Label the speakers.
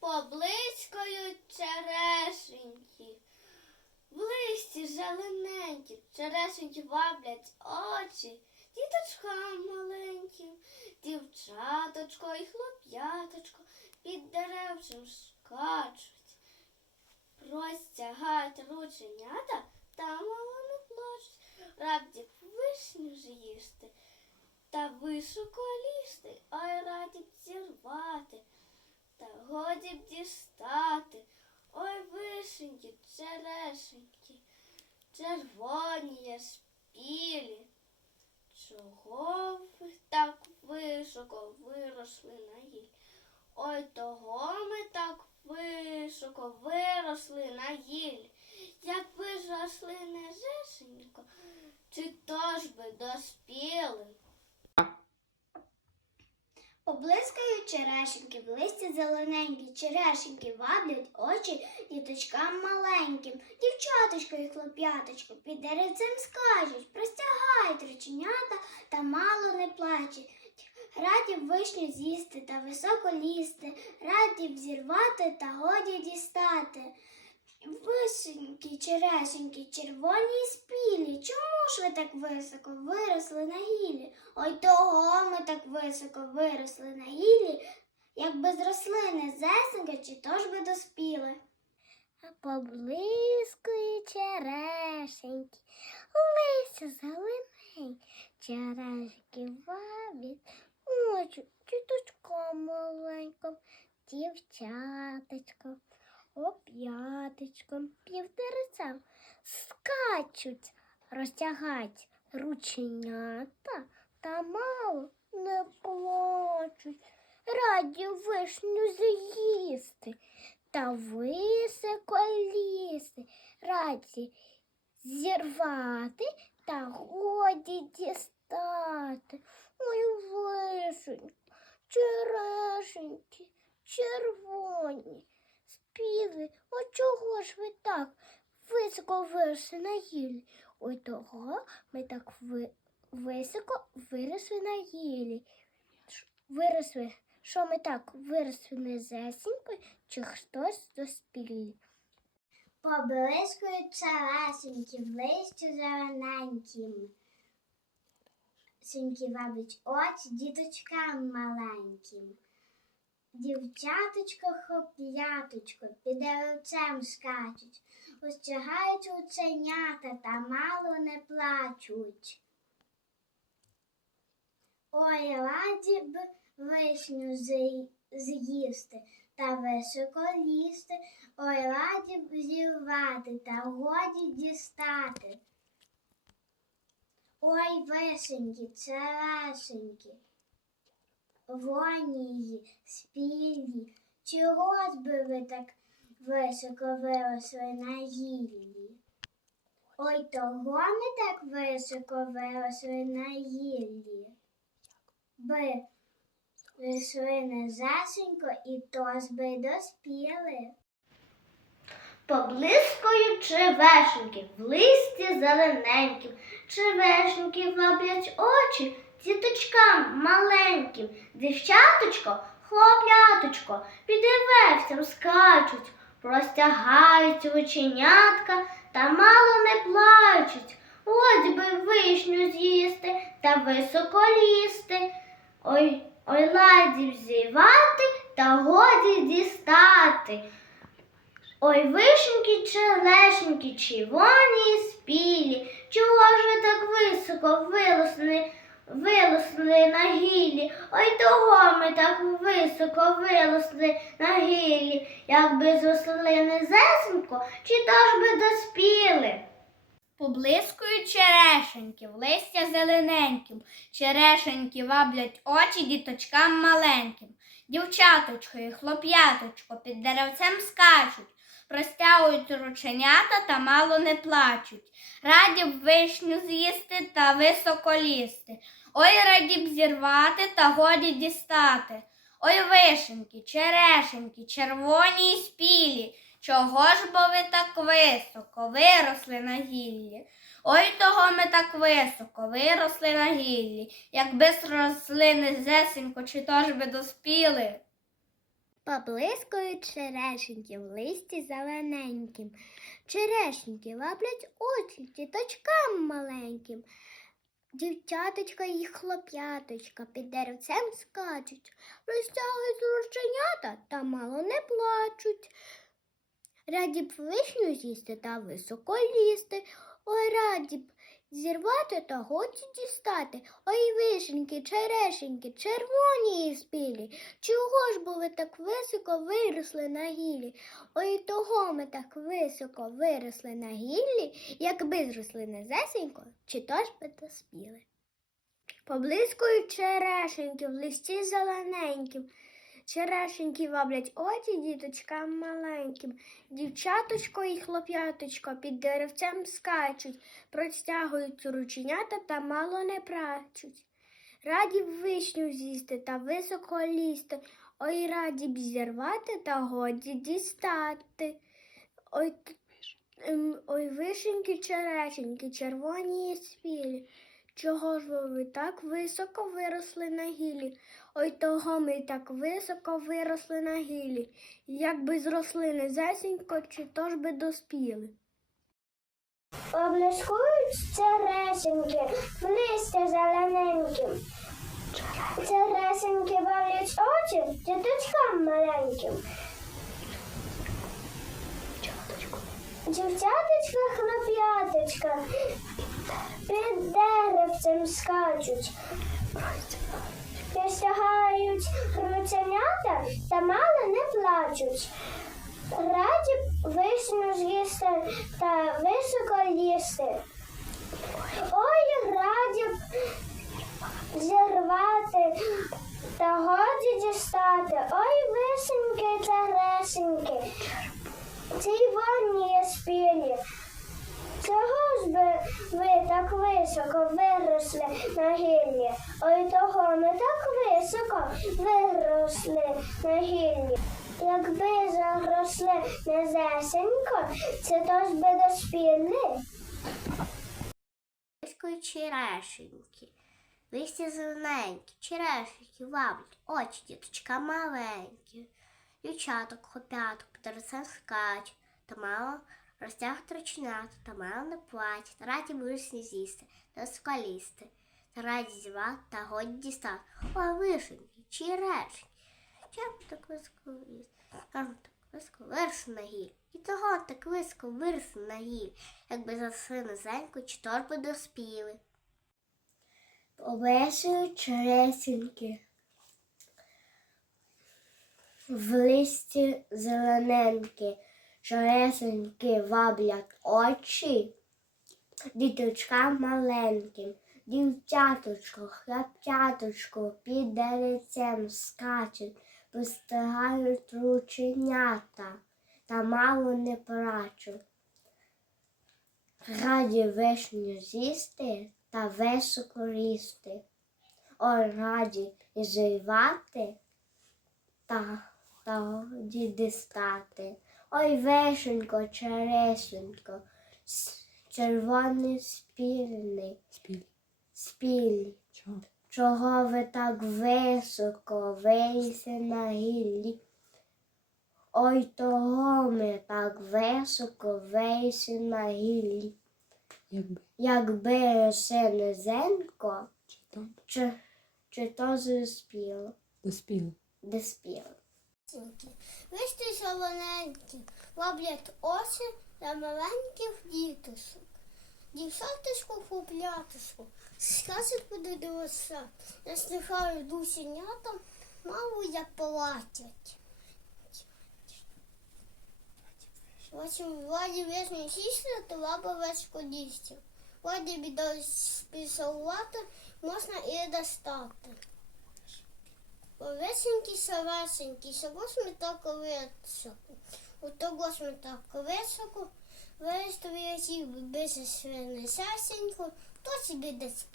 Speaker 1: Поблискою черешеньки. В листі зелененькі, черешеньки ваблять очі, діточкам маленьким, дівчаточко і хлоп'яточко під деревцем скачуть. Простягають рученята та мало не плачуть. Раді вишню ж їсти та високо лізти, ой раді зірвати, та годі б дістати. Ой, вишеньки, черешеньки, червоні є спілі. Чого ви так високо виросли на гіль? Ой, того ми так високо виросли на гіль. Якби ж росли не жешенько, чи то ж би доспіли?
Speaker 2: Поблискають черешеньки, в листі зелененькі, черешеньки ваблять очі діточкам маленьким. Дівчаточко і хлоп'яточко під деревцем скажуть, простягають рученята та мало не плачуть. Раді б вишню з'їсти та високо лізти, раді б зірвати та годі дістати. Вишеньки, черешеньки, червоні й спілі. Чому ж ви так високо виросли на гіллі? Ой того ми так високо виросли на гіллі, якби з рослини зесенька, чи то ж би доспіли. Поблискує черешеньки, листя зелененькі, черешеньки вабять, очі діточком маленьком, дівчаточком, оп'яточком, півдерецем скачуть, розтягають рученята та мало не плачуть, раді вишню з'їсти та високо лізти, раді зірвати та годі дістати. Ой, вишеньки, черешеньки, червоні, спіли, от чого ж ви так високо виросли на гілі? Ой, того ми так ви... високо виросли на гілі. Виросли, що ми так виросли низесенько, чи хтось доспілі. Поблискують чересеньки в листі зелененьким. Синьки вабить очі діточкам маленьким. Дівчаточко, хлоп'яточко, під деревцем скачуть, розтягають ученята та мало не плачуть. Ой, раді б вишню з'їсти та високо лізти, ой, раді б зірвати та годі дістати. Ой, вишеньки, черешеньки, вонії, спілі, чого ж би ви так високо виросли на гіллі? Ой, того ми так високо виросли на гіллі. Би росли незасенько і то ж би доспіли.
Speaker 1: Поблискують черешеньки, в листі зелененьким, черешеньки ваблять очі діточкам маленьким, дівчаточко, хлоп'яточко, під деревцем скачуть, простягають рученятка та мало не плачуть. Ось би вишню з'їсти та високо лізти. Ой, ой ладі взівати та годі дістати. Ой, вишеньки, черешеньки, червоні і спілі, чого ж так високо виросли, виросли на гіллі? Ой, того ми так високо виросли на гіллі, якби зросли низесенько, чи то ж би доспіли? Поблискують черешеньки, в листя зелененьким, черешеньки ваблять очі діточкам маленьким. Дівчаточко і хлоп'яточко під деревцем скачуть, простягують рученята та мало не плачуть. Раді б вишню з'їсти та високо лізти. Ой, раді б зірвати та годі дістати. Ой, вишеньки, черешеньки, червоні й спілі. Чого ж бо ви так високо виросли на гіллі? Ой, того ми так високо виросли на гіллі, якби з рослини зесенько, чи то ж би доспіли.
Speaker 3: Поблискують черешеньки в листі зелененьким. Черешеньки лаплять очі діточкам маленьким. Дівчаточка і хлоп'яточка під деревцем скачуть, розтягують рученята та мало не плачуть. Раді б вишню з'їсти та високо лізти, ой раді б зірвати та годі дістати. Ой вишеньки, черешеньки, червоні і спілі. Чого ж бо ви так високо виросли на гілі? Ой того ми так високо виросли на гіллі, якби зросли низесенько, чи то ж би доспіли. Поблискують черешеньки в листі зелененьким. Черешеньки ваблять очі діточкам маленьким. Дівчаточко і хлоп'яточко під деревцем скачуть, простягують рученята та мало не прачуть. Раді б вишню з'їсти та високо лізти, ой раді б зірвати та годі дістати. Ой, ой вишеньки, черешеньки, червоні і спілі. Чого ж ви так високо виросли на гілі? Ой того ми так високо виросли на гілі. Якби зросли низесенько, чи то ж би доспіли.
Speaker 2: Облискують черешеньки в листі зелененьким. Черешеньки бавлять очі діточкам маленьким. Дівчаточка, хлоп'яточка під деревцем скачуть. Присягають рученята та мало не плачуть. Раді вишню з'їсти та високо лізти. Ой, раді зірвати та годі дістати. Ой, вишеньки та грешеньки, ці вогні спілі. Чого ж би ви так високо виросли на гіллі? Ой, того ми так високо виросли на гіллі. Якби заросли незесенько, це то ж би доспіли.
Speaker 4: Блискують черешеньки, листя зелененькі, черешеньки, ваблять, очі діточка маленькі, дівчаток, хлоп'яток, деревцем скачуть, та мало розтягнуть рученята, та мало не платять, раді вишні з'їсти, та скалісти, та раді зівати, та годі дістати. О, вишеньки, черешеньки, чим так високо ліз? Кажу, так високо виросли на гіль. І того так високо виросли на гіль, якби засли низенько, чи торби доспіли.
Speaker 2: Облесують чересеньки в листі зелененькі, чересеньки ваблять очі, діточкам маленьким, дівчаточко, хлопчаточко під деревцем скачуть, постигають рученята та мало не плачуть. Раді вишню з'їсти та високо рісти. Ой, раді зривати та, та дістати. Ой, вишенько, черешенько, с- червоний спільний,
Speaker 5: Спіль.
Speaker 2: спіль.
Speaker 5: Чого?
Speaker 2: Чого ви так високо вийшли на гіллі? Ой, того ми так високо вийшли на гіллі.
Speaker 5: Якби.
Speaker 2: Якби ще низенько,
Speaker 5: Чи то
Speaker 2: чи, чи то заспіло,
Speaker 5: доспіло.
Speaker 2: де спіло.
Speaker 3: Вишті солоненькі, лаблять очі та маленьких діточок. Дівчаточку хлопляточку, скажуть куди дивися, наслухають душенята, мало як платять. Восім владі весні сісти, то лаба вечко дісті. Владі біда спісувати, можна і достати. Овесенький, совесенький, согосми так високо. У того ж ми так високо, виставляють без свини сесеньку, то собі десь